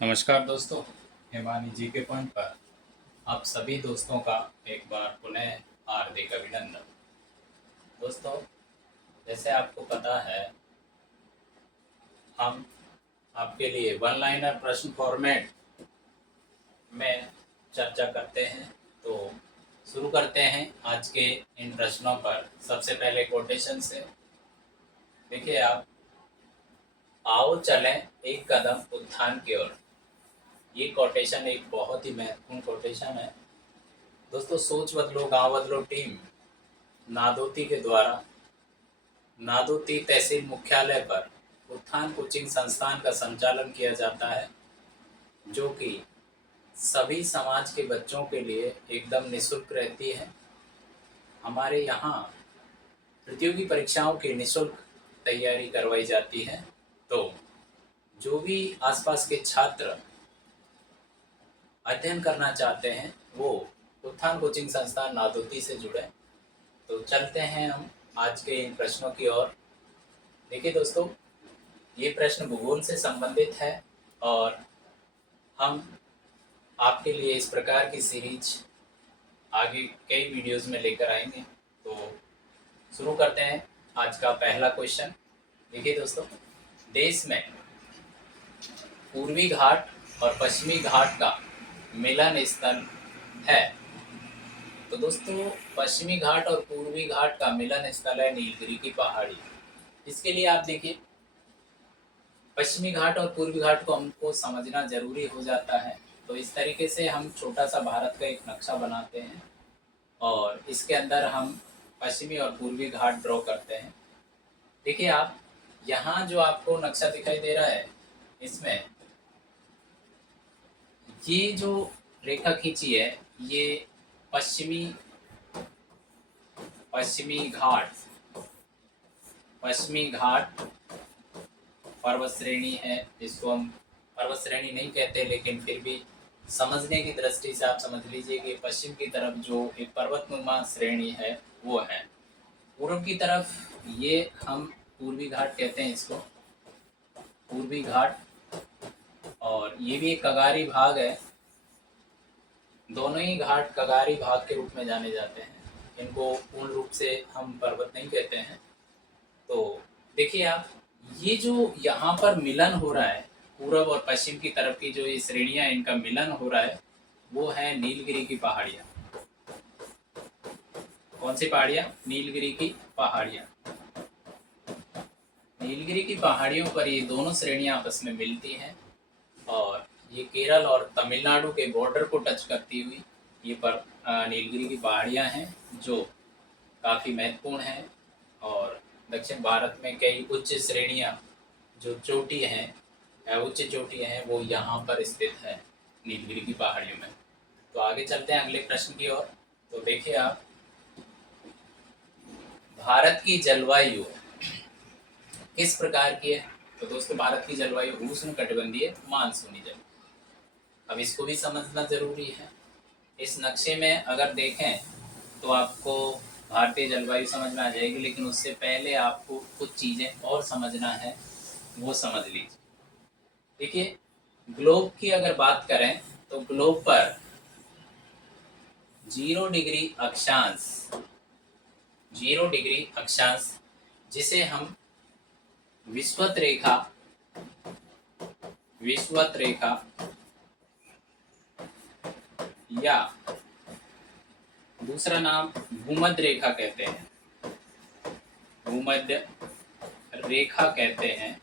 नमस्कार दोस्तों, हिमानी जी के पॉइंट पर आप सभी दोस्तों का एक बार पुनः हार्दिक अभिनंदन। दोस्तों, जैसे आपको पता है, हम आपके लिए वन लाइनर प्रश्न फॉर्मेट में चर्चा करते हैं। तो शुरू करते हैं आज के इन प्रश्नों पर। सबसे पहले कोटेशन से देखिए आप, आओ चलें एक कदम उत्थान की ओर। ये कोटेशन एक बहुत ही महत्वपूर्ण कोटेशन है। दोस्तों, सोच बदलो गांव बदलो टीम नादोती के द्वारा नादोती तहसील मुख्यालय पर उत्थान कोचिंग संस्थान का संचालन किया जाता है, जो कि सभी समाज के बच्चों के लिए एकदम निःशुल्क रहती है। हमारे यहाँ प्रतियोगी परीक्षाओं की निःशुल्क तैयारी करवाई जाती है। तो जो भी आसपास के छात्र अध्ययन करना चाहते हैं, वो उत्थान कोचिंग संस्थान नादोती से जुड़े। तो चलते हैं हम आज के इन प्रश्नों की ओर। देखिए दोस्तों, ये प्रश्न भूगोल से संबंधित है और हम आपके लिए इस प्रकार की सीरीज आगे कई वीडियोस में लेकर आएंगे। तो शुरू करते हैं आज का पहला क्वेश्चन। देखिए दोस्तों, देश में पूर्वी घाट और पश्चिमी घाट का मिलन स्थल है। तो दोस्तों, पश्चिमी घाट और पूर्वी घाट का मिलन स्थल है नीलगिरी की पहाड़ी। इसके लिए आप देखिए, पश्चिमी घाट और पूर्वी घाट को हमको समझना जरूरी हो जाता है। तो इस तरीके से हम छोटा सा भारत का एक नक्शा बनाते हैं और इसके अंदर हम पश्चिमी और पूर्वी घाट ड्रॉ करते हैं। देखिए आप, यहाँ जो आपको नक्शा दिखाई दे रहा है, इसमें ये जो रेखा खींची है, ये पश्चिमी पश्चिमी घाट पश्चिमी घाट पर्वत श्रेणी है। इसको हम पर्वत श्रेणी नहीं कहते, लेकिन फिर भी समझने की दृष्टि से आप समझ लीजिए कि पश्चिम की तरफ जो एक पर्वतनुमा श्रेणी है वो है। पूर्व की तरफ ये हम पूर्वी घाट कहते हैं, इसको पूर्वी घाट। और ये भी एक कगारी भाग है। दोनों ही घाट कगारी भाग के रूप में जाने जाते हैं। इनको पूर्ण रूप से हम पर्वत नहीं कहते हैं। तो देखिए आप, ये जो यहाँ पर मिलन हो रहा है, पूरब और पश्चिम की तरफ की जो ये श्रेणियाँ, इनका मिलन हो रहा है, वो है नीलगिरी की पहाड़ियाँ। कौन सी पहाड़ियाँ? नीलगिरी की पहाड़ियाँ। नीलगिरी की पहाड़ियों पर ये दोनों श्रेणियाँ आपस में मिलती हैं और ये केरल और तमिलनाडु के बॉर्डर को टच करती हुई ये पर नीलगिरी की पहाड़ियाँ हैं, जो काफ़ी महत्वपूर्ण हैं। और दक्षिण भारत में कई उच्च श्रेणियाँ, जो चोटी हैं, उच्च चोटियाँ हैं, वो यहाँ पर स्थित है नीलगिरी की पहाड़ियों में। तो आगे चलते हैं अगले प्रश्न की ओर। तो देखिए आप, भारत की जलवायु किस प्रकार की है? तो दोस्तों, भारत की जलवायु उष्ण कटिबंधीय मानसूनी जल। अब इसको भी समझना जरूरी है। इस नक्शे में अगर देखें तो आपको भारतीय जलवायु समझ में आ जाएगी, लेकिन उससे पहले आपको कुछ चीज़ें और समझना है, वो समझ लीजिए। देखिए, ग्लोब की अगर बात करें तो ग्लोब पर 0 डिग्री अक्षांश 0 डिग्री अक्षांश, जिसे हम विषुवत रेखा या दूसरा नाम भूमध्य रेखा कहते हैं, भूमध्य रेखा कहते हैं।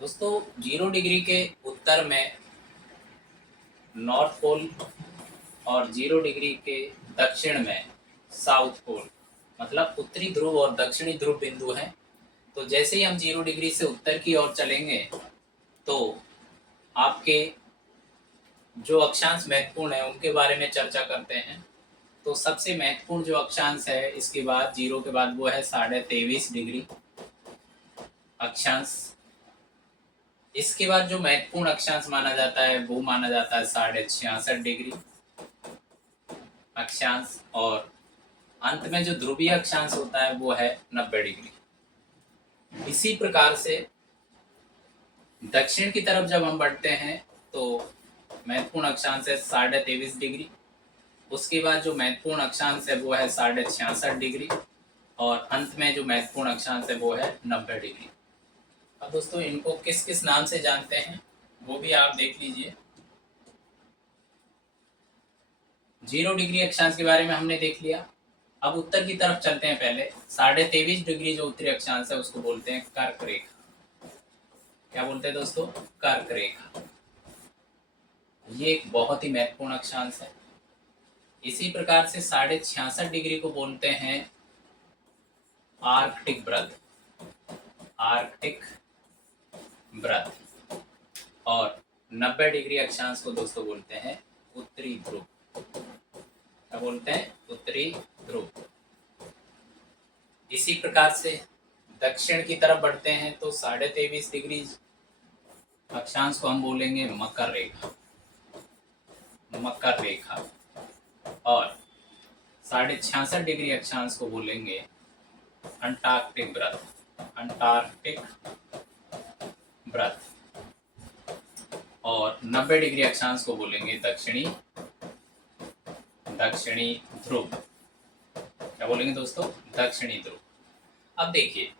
दोस्तों, 0 डिग्री के उत्तर में नॉर्थ पोल और 0 डिग्री के दक्षिण में साउथ पोल, मतलब उत्तरी ध्रुव और दक्षिणी ध्रुव बिंदु हैं। तो जैसे ही हम 0 डिग्री से उत्तर की ओर चलेंगे, तो आपके जो अक्षांश महत्वपूर्ण है उनके बारे में चर्चा करते हैं। तो सबसे महत्वपूर्ण जो अक्षांश है इसके बाद, 0 के बाद, वो है 23.5 डिग्री अक्षांश। इसके बाद जो महत्वपूर्ण अक्षांश माना जाता है वो माना जाता है 66.5 डिग्री अक्षांश। और अंत में जो ध्रुवीय अक्षांश होता है वो है 90 डिग्री। इसी प्रकार से दक्षिण की तरफ जब हम बढ़ते हैं तो महत्वपूर्ण अक्षांश है 23.5 डिग्री। उसके बाद जो महत्वपूर्ण अक्षांश है वो है 66.5 डिग्री। और अंत में जो महत्वपूर्ण अक्षांश है वो है 90 डिग्री। अब दोस्तों इनको किस किस नाम से जानते हैं वो भी आप देख लीजिए। 0 डिग्री अक्षांश के बारे में हमने देख लिया। अब उत्तर की तरफ चलते हैं। पहले 23.5 डिग्री जो उत्तरी अक्षांश है उसको बोलते हैं कर्क रेखा। क्या बोलते हैं दोस्तों? कर्क रेखा। ये एक बहुत ही महत्वपूर्ण अक्षांश है। इसी प्रकार से 66.5 डिग्री को बोलते हैं आर्कटिक व्रत। आर्कटिक व्रत। और 90 डिग्री अक्षांश को दोस्तों बोलते हैं उत्तरी ध्रुव। क्या बोलते हैं? उत्तरी ध्रुव। इसी प्रकार से दक्षिण की तरफ बढ़ते हैं तो 23.5 डिग्री अक्षांश को हम बोलेंगे मकर रेखा। मकर रेखा। और 66.5 डिग्री अक्षांश को बोलेंगे अंटार्कटिक व्रत। अंटार्कटिक व्रत। और 90 डिग्री अक्षांश को बोलेंगे दक्षिणी दक्षिणी ध्रुव। क्या बोलेंगे दोस्तों? दक्षिणी ध्रुव। अब देखिए,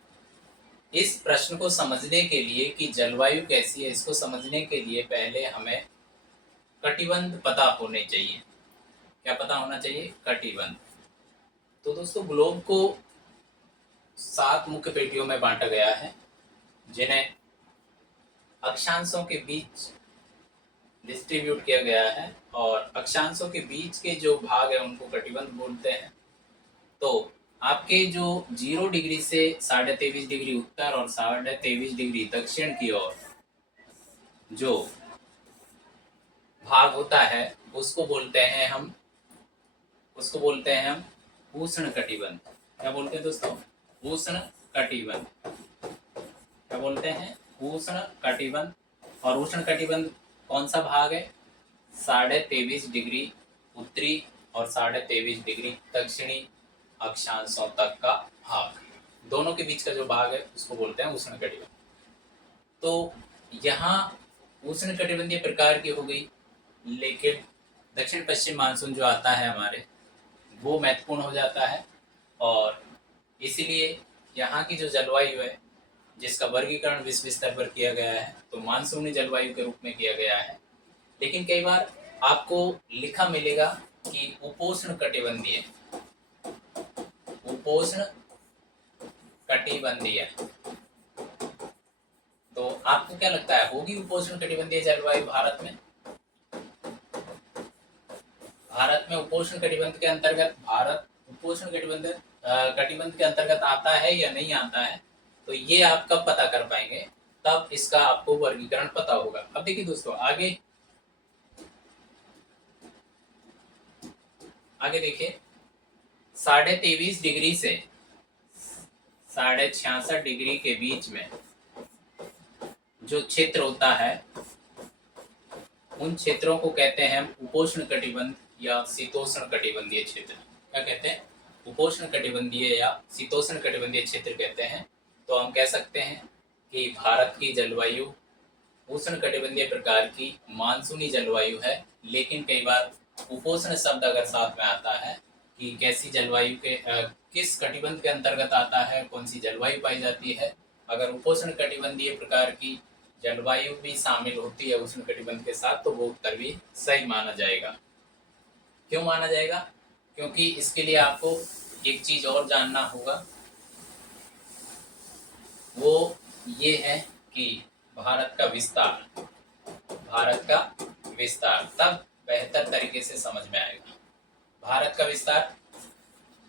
इस प्रश्न को समझने के लिए कि जलवायु कैसी है, इसको समझने के लिए पहले हमें कटिबंध पता होने चाहिए। क्या पता होना चाहिए? कटिबंध। तो दोस्तों ग्लोब को 7 मुख्य पेटियों में बांटा गया है, जिन्हें अक्षांशों के बीच डिस्ट्रीब्यूट किया गया है। और अक्षांशों के बीच के जो भाग है उनको कटिबंध बोलते हैं। तो आपके जो 0 डिग्री से 23.5 डिग्री उत्तर और 23.5 डिग्री दक्षिण की ओर जो भाग होता है उसको बोलते हैं हम उष्ण कटिबंध। क्या बोलते हैं दोस्तों? उष्ण कटिबंध। क्या बोलते हैं? उष्ण कटिबंध। और उष्ण कटिबंध कौन सा भाग है? 23.5 डिग्री उत्तरी और 23.5 डिग्री दक्षिणी अक्षांशों तक का भाग। दोनों के बीच का जो भाग है उसको बोलते हैं उष्ण कटिबंध। तो यहाँ उष्ण कटिबंधीय प्रकार की हो गई, लेकिन दक्षिण पश्चिम मानसून जो आता है हमारे, वो महत्वपूर्ण हो जाता है। और इसीलिए यहाँ की जो जलवायु है जिसका वर्गीकरण विश्व स्तर पर किया गया है तो मानसूनी जलवायु के रूप में किया गया है। लेकिन कई बार आपको लिखा मिलेगा कि उपोष्ण कटिबंधीय। उपोष्ण कटिबंधीय। तो आपको क्या लगता है, होगी उपोष्ण कटिबंधीय जलवायु भारत में? भारत में उपोष्ण कटिबंध के अंतर्गत कटिबंध के अंतर्गत आता है या नहीं आता है, तो ये आप कब पता कर पाएंगे? तब इसका आपको वर्गीकरण पता होगा। अब देखिए दोस्तों, आगे देखिए, 23.5 डिग्री से 66.5 डिग्री के बीच में जो क्षेत्र होता है उन क्षेत्रों को कहते हैं हम उपोष्ण कटिबंध या शीतोष्ण कटिबंधीय क्षेत्र। क्या कहते हैं? उपोष्ण कटिबंधीय या शीतोष्ण कटिबंधीय क्षेत्र कहते हैं। तो हम कह सकते हैं कि भारत की जलवायु उष्ण कटिबंधीय प्रकार की मानसूनी जलवायु है। लेकिन कई बार उपोष्ण शब्द अगर साथ में आता है कि कैसी जलवायु के किस कटिबंध के अंतर्गत आता है, कौन सी जलवायु पाई जाती है, अगर उपोष्ण कटिबंधीय प्रकार की जलवायु भी शामिल होती है उष्ण कटिबंध के साथ, तो वो उत्तर भी सही माना जाएगा। क्यों माना जाएगा? क्योंकि इसके लिए आपको एक चीज और जानना होगा, वो ये है कि भारत का विस्तार तब बेहतर तरीके से समझ में आएगा। भारत का विस्तार,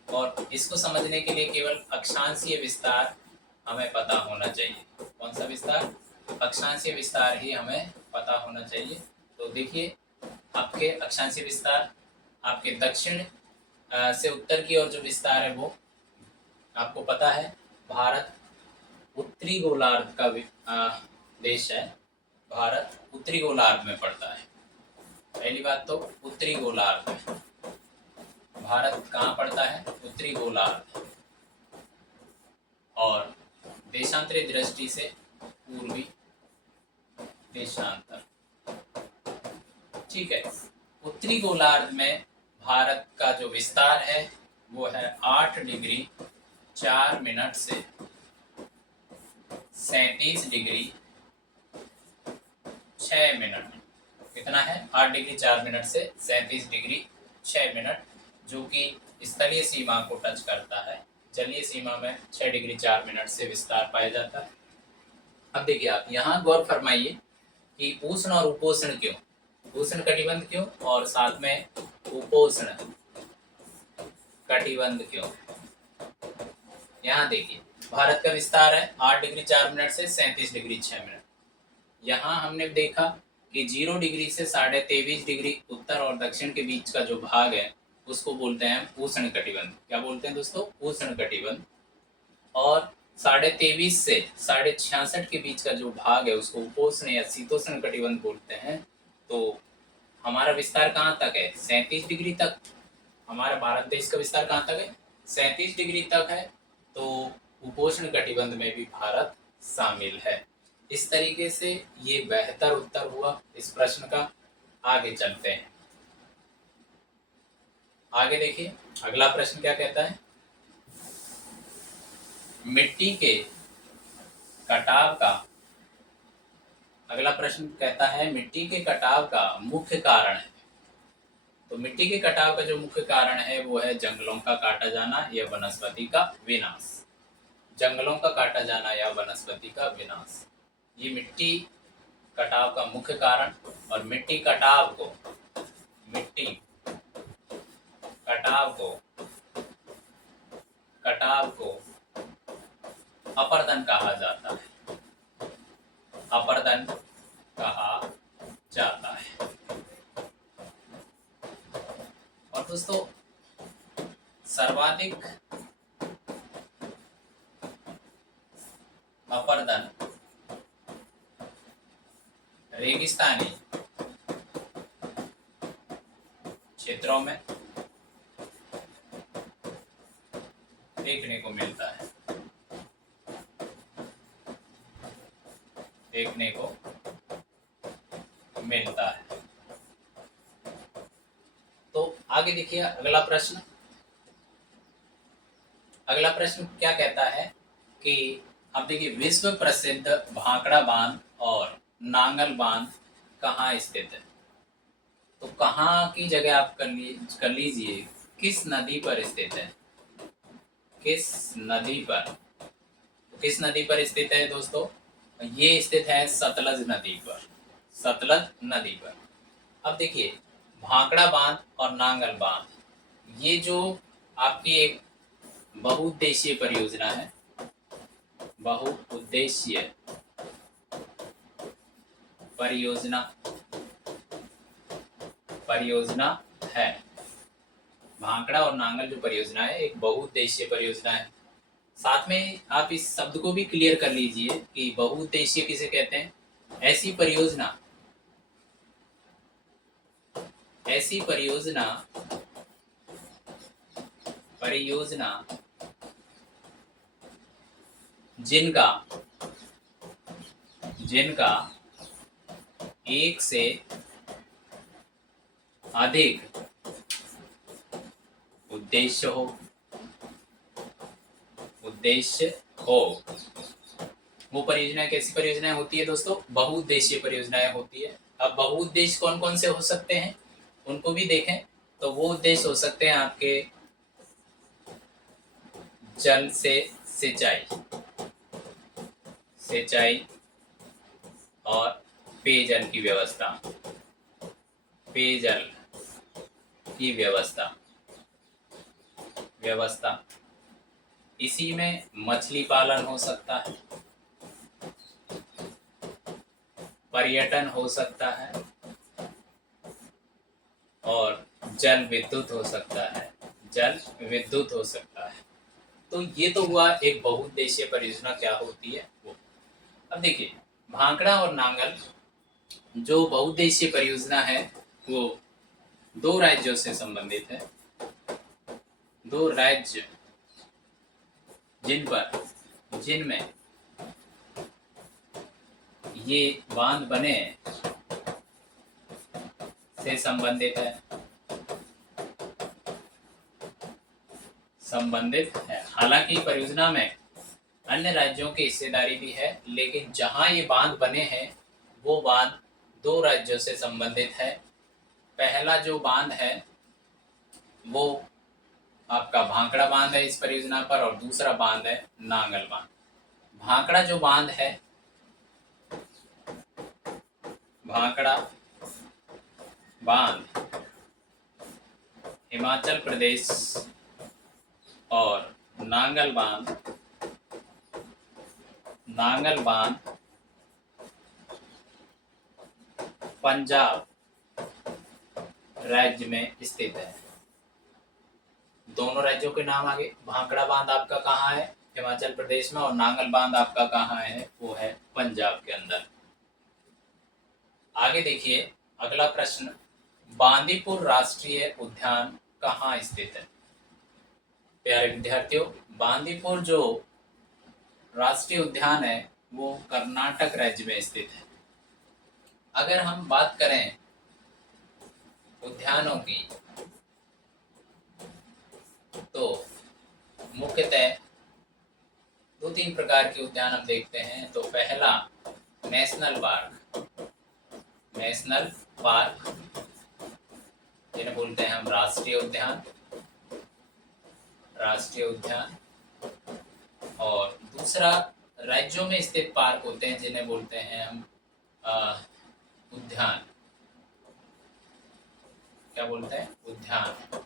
और इसको समझने के लिए केवल अक्षांशीय विस्तार हमें पता होना चाहिए। कौन सा विस्तार? अक्षांशीय विस्तार ही हमें पता होना चाहिए। तो देखिए, आपके अक्षांशीय विस्तार, आपके दक्षिण से उत्तर की ओर जो विस्तार है वो आपको पता है। भारत उत्तरी गोलार्ध का देश है। भारत उत्तरी गोलार्ध में पड़ता है। पहली बात तो उत्तरी गोलार्ध में भारत कहाँ पड़ता है? उत्तरी गोलार्ध। और देशांतरी दृष्टि से पूर्वी देशांतर। ठीक है। उत्तरी गोलार्ध में भारत का जो विस्तार है वो है 8 डिग्री 4 मिनट से 37 डिग्री 6 मिनट। कितना है? 8 डिग्री 4 मिनट से 37 डिग्री 6 मिनट, जो कि स्थलीय सीमा को टच करता है। जलीय सीमा में 6 डिग्री 4 मिनट से विस्तार पाया जाता है। अब देखिए, आप यहाँ गौर फरमाइए कि उष्ण और उपोष्ण क्यों, उष्ण कटिबंध क्यों और साथ में उपोष्ण कटिबंध क्यों। यहाँ देखिए, भारत का विस्तार है 8 डिग्री 4 मिनट से 37 डिग्री 6 मिनट। यहाँ हमने देखा कि 0 डिग्री से 23.5 डिग्री उत्तर और दक्षिण के बीच का जो भाग है उसको बोलते हैं उष्ण कटिबंध। क्या बोलते हैं दोस्तों? उष्ण कटिबंध। और 23.5 से 66.5 के बीच का जो भाग है उसको उपोष्ण या शीतोष्ण कटिबंध बोलते हैं। तो हमारा विस्तार कहाँ तक है? 37 डिग्री तक। हमारा भारत देश का विस्तार कहाँ तक है? 37 डिग्री तक है। तो उपोष्ण कटिबंध में भी भारत शामिल है। इस तरीके से ये बेहतर उत्तर हुआ इस प्रश्न का। आगे चलते हैं। आगे देखिए, अगला प्रश्न क्या कहता है? मिट्टी के कटाव का, अगला प्रश्न कहता है मिट्टी के कटाव का मुख्य कारण है। तो मिट्टी के कटाव का जो मुख्य कारण है वो है जंगलों का काटा जाना या वनस्पति का विनाश। जंगलों का काटा जाना या वनस्पति का विनाश, ये मिट्टी कटाव का मुख्य कारण। और मिट्टी कटाव को अपरदन कहा जाता है। अपरदन कहा जाता है। और दोस्तों, सर्वाधिक अपरदन रेगिस्तानी क्षेत्रों में देखने को मिलता है। तो आगे देखिए, अगला प्रश्न क्या कहता है कि अब देखिए, विश्व प्रसिद्ध भांकड़ा बांध और नांगल बांध कहाँ स्थित है? तो कहाँ की जगह आप कर लीजिए, किस नदी पर स्थित है? किस नदी पर स्थित है दोस्तों? ये स्थित है सतलज नदी पर। सतलज नदी पर। अब देखिए, भांकड़ा बांध और नांगल बांध ये जो आपकी एक बहुउद्देशीय परियोजना है, बहुउद्देशीय परियोजना है। भांकड़ा और नांगल जो परियोजना है एक बहुउद्देशीय परियोजना है। साथ में आप इस शब्द को भी क्लियर कर लीजिए कि बहुउद्देशीय किसे कहते हैं? ऐसी परियोजना जिनका एक से अधिक उद्देश्य हो। वो परियोजना कैसी परियोजनाएं होती है दोस्तों? बहुउद्देशीय परियोजनाएं होती है। अब बहुउद्देश्य कौन कौन से हो सकते हैं उनको भी देखें। तो वो उद्देश्य हो सकते हैं आपके जल से सिंचाई और पेयजल की व्यवस्था। इसी में मछली पालन हो सकता है, पर्यटन हो सकता है और जल विद्युत हो सकता है। तो ये तो हुआ एक बहुउद्देशीय परियोजना क्या होती है वो। अब देखिए, भांकड़ा और नांगल जो बहुउद्देशीय परियोजना है वो 2 राज्यों से संबंधित है। 2 राज्य जिनमें ये बांध बने से संबंधित है। हालांकि परियोजना में अन्य राज्यों की हिस्सेदारी भी है, लेकिन जहां ये बांध बने हैं वो बांध दो राज्यों से संबंधित है। पहला जो बांध है वो आपका भांकड़ा बांध है इस परियोजना पर, और दूसरा बांध है नांगल बांध। भांकड़ा जो बांध है, भांकड़ा बांध हिमाचल प्रदेश, और नांगल बांध पंजाब राज्य में स्थित है। दोनों राज्यों के नाम आगे। भांकड़ा बांध आपका कहाँ है? हिमाचल प्रदेश में। और नांगल बांध आपका कहाँ है? वो है पंजाब के अंदर। आगे देखिए अगला प्रश्न, बांदीपुर राष्ट्रीय उद्यान कहाँ स्थित है? प्यारे विद्यार्थियों, बांदीपुर जो राष्ट्रीय उद्यान है वो कर्नाटक राज्य में स्थित है। अगर हम बात करें उद्यानों की तो मुख्यतः दो तीन प्रकार के उद्यान हम देखते हैं। तो पहला नेशनल पार्क जिन्हें बोलते हैं हम राष्ट्रीय उद्यान, और दूसरा राज्यों में स्थित पार्क होते हैं जिन्हें बोलते हैं हम उद्यान। क्या बोलते हैं? उद्यान।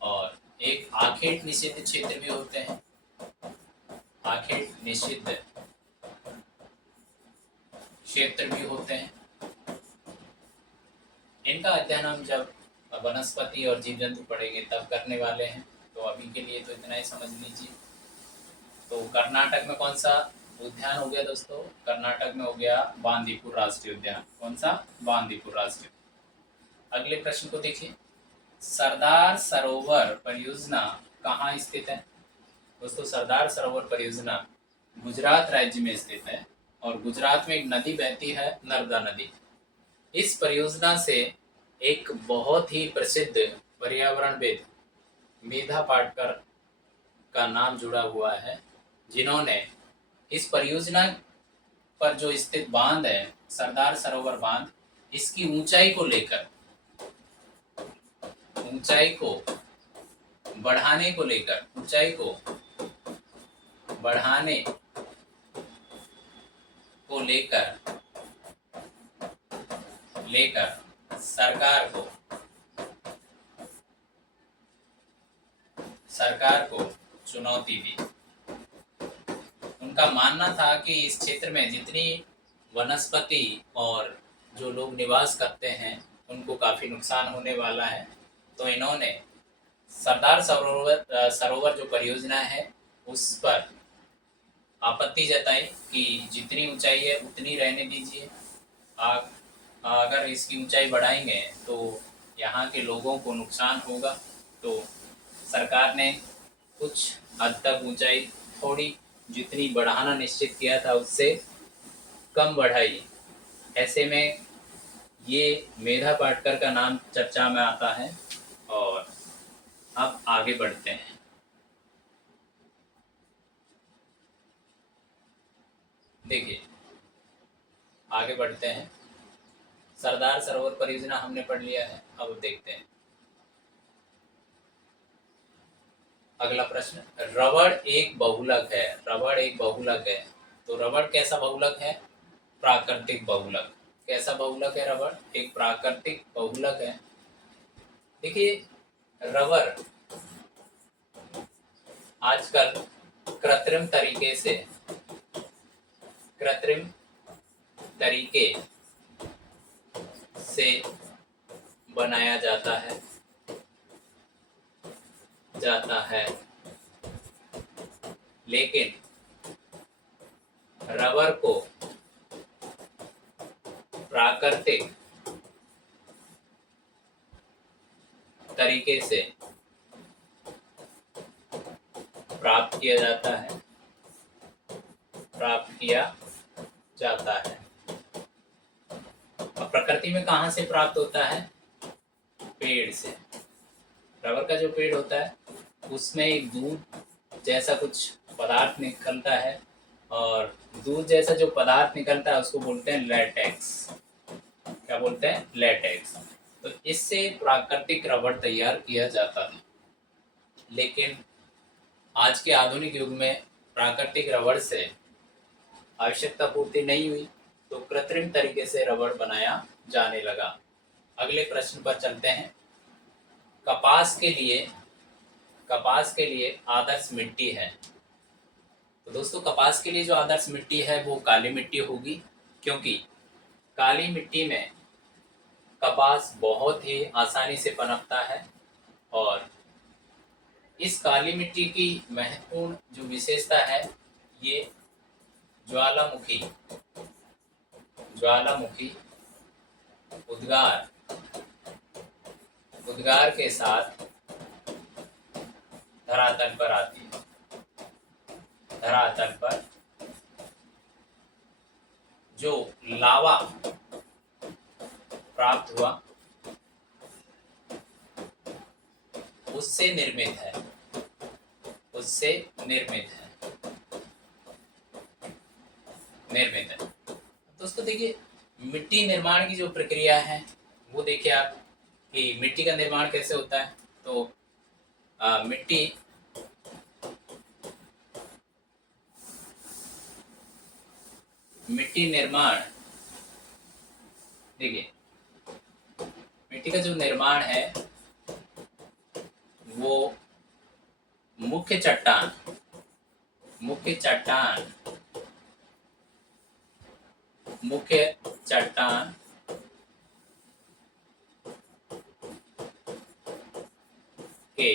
और एक आखेट निषिद्ध क्षेत्र भी होते हैं। आखेट निषिद्ध क्षेत्र भी होते हैं। इनका अध्ययन हम जब वनस्पति और जीव जंतु पढ़ेंगे तब करने वाले हैं, तो अभी के लिए तो इतना ही समझ लीजिए। तो कर्नाटक में कौन सा उद्यान हो गया दोस्तों? कर्नाटक में हो गया बांदीपुर राष्ट्रीय उद्यान। कौन सा? बांदीपुर राष्ट्रीय। अगले प्रश्न को देखिए, सरदार सरोवर परियोजना कहाँ स्थित है? दोस्तों सरदार सरोवर परियोजना गुजरात राज्य में स्थित है, और गुजरात में एक नदी बहती है, नर्मदा नदी। इस परियोजना से एक बहुत ही प्रसिद्ध पर्यावरणविद मेधा पाटकर का नाम जुड़ा हुआ है, जिन्होंने इस परियोजना पर जो स्थित बांध है सरदार सरोवर बांध, इसकी ऊंचाई को बढ़ाने को लेकर सरकार को चुनौती दी। उनका मानना था कि इस क्षेत्र में जितनी वनस्पति और जो लोग निवास करते हैं उनको काफ़ी नुकसान होने वाला है। तो इन्होंने सरदार सरोवर जो परियोजना है उस पर आपत्ति जताई कि जितनी ऊंचाई है उतनी रहने दीजिए। अगर इसकी ऊंचाई बढ़ाएंगे तो यहाँ के लोगों को नुकसान होगा। तो सरकार ने कुछ हद तक ऊंचाई थोड़ी जितनी बढ़ाना निश्चित किया था उससे कम बढ़ाई। ऐसे में ये मेधा पाटकर का नाम चर्चा में आता है। और अब आगे बढ़ते हैं। देखिए आगे बढ़ते हैं। सरदार सरोवर परियोजना हमने पढ़ लिया है। अब देखते हैं अगला प्रश्न, रबड़ एक बहुलक है। तो रबड़ कैसा बहुलक है? प्राकृतिक बहुलक। कैसा बहुलक है रबड़? एक प्राकृतिक बहुलक है। देखिए रबड़ आजकल कृत्रिम तरीके से बनाया जाता है, लेकिन रबर को प्राकृतिक तरीके से प्राप्त किया जाता है। अब प्रकृति में कहाँ से प्राप्त होता है? पेड़ से। रबर का जो पेड़ होता है उसमें एक दूध जैसा कुछ पदार्थ निकलता है, और दूध जैसा जो पदार्थ निकलता है उसको बोलते हैं लेटेक्स। क्या बोलते हैं? लेटेक्स। तो इससे प्राकृतिक रबर तैयार किया जाता था। लेकिन आज के आधुनिक युग में प्राकृतिक रबर से आवश्यकता पूर्ति नहीं हुई, तो कृत्रिम तरीके से रबर बनाया जाने लगा। अगले प्रश्न पर चलते हैं। कपास के लिए आदर्श मिट्टी है। तो दोस्तों, कपास के लिए जो आदर्श मिट्टी है वो काली मिट्टी होगी, क्योंकि काली मिट्टी में कपास बहुत ही आसानी से पनपता है। और इस काली मिट्टी की महत्वपूर्ण जो विशेषता है, ये ज्वालामुखी उद्गार के साथ धरातल पर आती है। धरातल पर जो लावा प्राप्त हुआ उससे निर्मित है। दोस्तों देखिए, मिट्टी निर्माण की जो प्रक्रिया है वो देखिए आप कि मिट्टी का निर्माण कैसे होता है। तो मिट्टी निर्माण, देखिए मिट्टी का जो निर्माण है वो मुख्य चट्टान के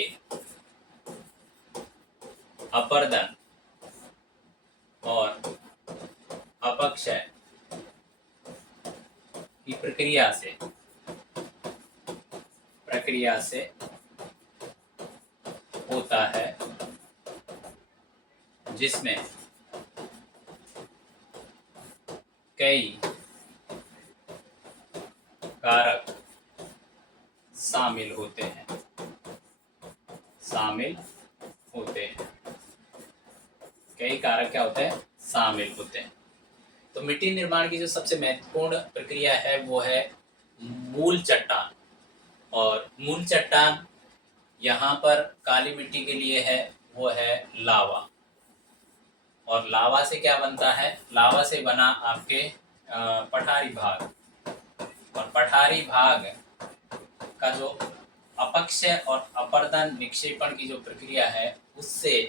अपर्दन और अपक्षय की प्रक्रिया से होता है, जिसमें कई कारक शामिल होते हैं। कई कारक क्या होते हैं? शामिल होते हैं। तो मिट्टी निर्माण की जो सबसे महत्वपूर्ण प्रक्रिया है वो है मूल चट्टान। और मूल चट्टान यहाँ पर काली मिट्टी के लिए है वो है लावा। और लावा से क्या बनता है? लावा से बना आपके पठारी भाग, और पठारी भाग का जो अपक्षय और अपर्दन निक्षेपण की जो प्रक्रिया है उससे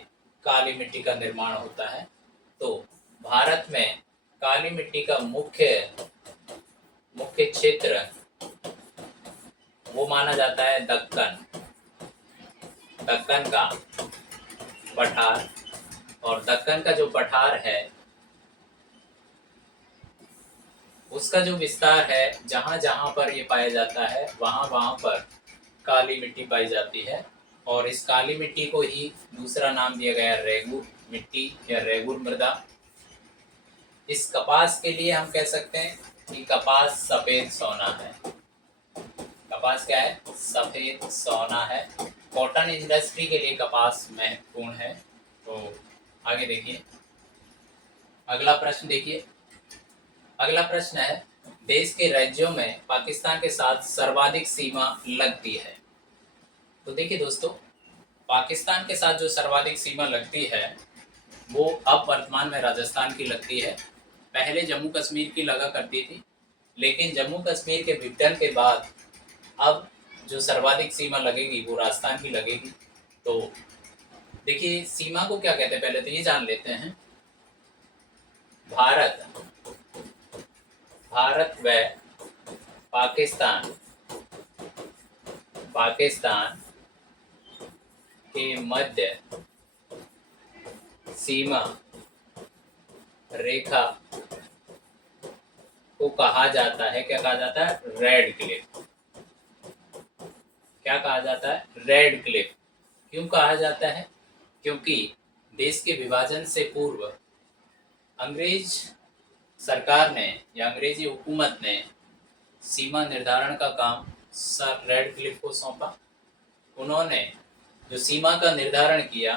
काली मिट्टी का निर्माण होता है। तो भारत में काली मिट्टी का मुख्य क्षेत्र वो माना जाता है दक्कन का पठार। और दक्कन का जो पठार है उसका जो विस्तार है, जहाँ जहाँ पर ये पाया जाता है वहाँ वहाँ पर काली मिट्टी पाई जाती है। और इस काली मिट्टी को ही दूसरा नाम दिया गया रेगूर मिट्टी या रेगूर मृदा। इस कपास के लिए हम कह सकते हैं कि कपास सफ़ेद सोना है। कपास क्या है? सफ़ेद सोना है। कॉटन इंडस्ट्री के लिए कपास महत्वपूर्ण है। तो आगे देखिए, अगला प्रश्न है, देश के राज्यों में पाकिस्तान के साथ सर्वाधिक सीमा लगती है। तो देखिए दोस्तों, पाकिस्तान के साथ जो सर्वाधिक सीमा लगती है वो अब वर्तमान में राजस्थान की लगती है। पहले जम्मू कश्मीर की लगा करती थी, लेकिन जम्मू कश्मीर के विघटन के बाद अब जो सर्वाधिक सीमा लगेगी वो राजस्थान की लगेगी। तो देखिए, सीमा को क्या कहते हैं पहले तो ये जान लेते हैं। भारत व पाकिस्तान के मध्य सीमा रेखा को कहा जाता है, क्या कहा जाता है? Red Cliff. क्या कहा जाता है? Red Cliff. क्यों कहा जाता है? क्योंकि देश के विभाजन से पूर्व अंग्रेज सरकार ने या अंग्रेजी हुकूमत ने सीमा निर्धारण का काम सर रेडक्लिफ को सौंपा। उन्होंने जो सीमा का निर्धारण किया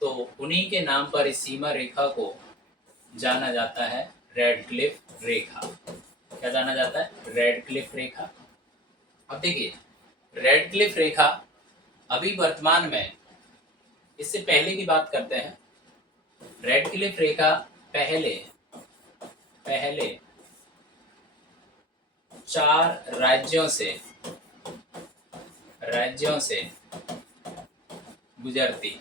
तो उन्हीं के नाम पर इस सीमा रेखा को जाना जाता है रेडक्लिफ रेखा। क्या जाना जाता है? रेडक्लिफ रेखा। अब देखिए, रेडक्लिफ रेखा अभी वर्तमान में, इससे पहले की बात करते हैं। रेडक्लिफ रेखा पहले 4 राज्यों से गुजरती,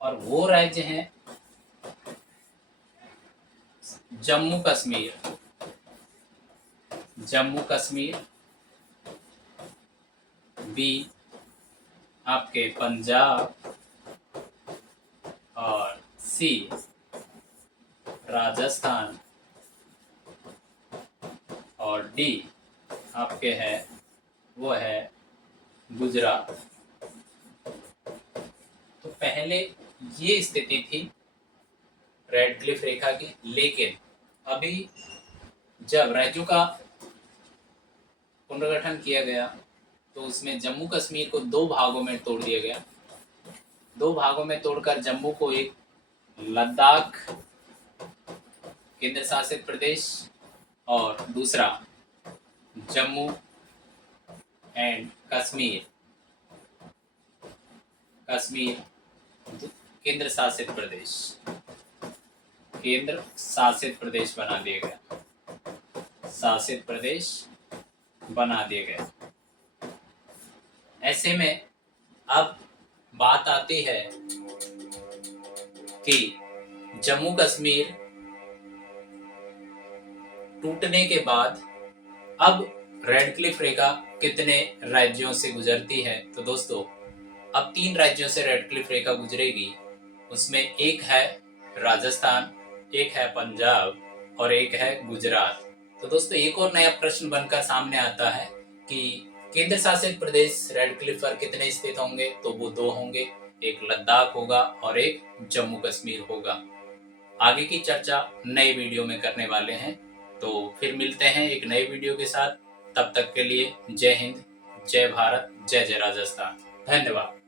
और वो राज्य हैं जम्मू कश्मीर, बी आपके पंजाब, और सी राजस्थान, और डी आपके है वो है गुजरात। तो पहले ये स्थिति थी रेडक्लिफ रेखा की, लेकिन अभी जब राज्यों का पुनर्गठन किया गया तो उसमें जम्मू कश्मीर को 2 भागों में तोड़ दिया गया। 2 भागों में तोड़कर जम्मू को एक लद्दाख केंद्र शासित प्रदेश और दूसरा जम्मू एंड कश्मीर केंद्र शासित प्रदेश बना दिया गया। ऐसे में अब बात आती है कि जम्मू कश्मीर टूटने के बाद अब रेडक्लिफ रेखा कितने राज्यों से गुजरती है? तो दोस्तों, अब 3 राज्यों से रेडक्लिफ रेखा गुजरेगी। उसमें एक है राजस्थान, एक है पंजाब और एक है गुजरात। तो दोस्तों, एक और नया प्रश्न बनकर सामने आता है कि केंद्र शासित प्रदेश रेडक्लिफ पर कितने स्थित होंगे? तो वो 2 होंगे, एक लद्दाख होगा और एक जम्मू कश्मीर होगा। आगे की चर्चा नए वीडियो में करने वाले हैं, तो फिर मिलते हैं एक नए वीडियो के साथ। तब तक के लिए जय हिंद, जय भारत, जय जय राजस्थान। धन्यवाद।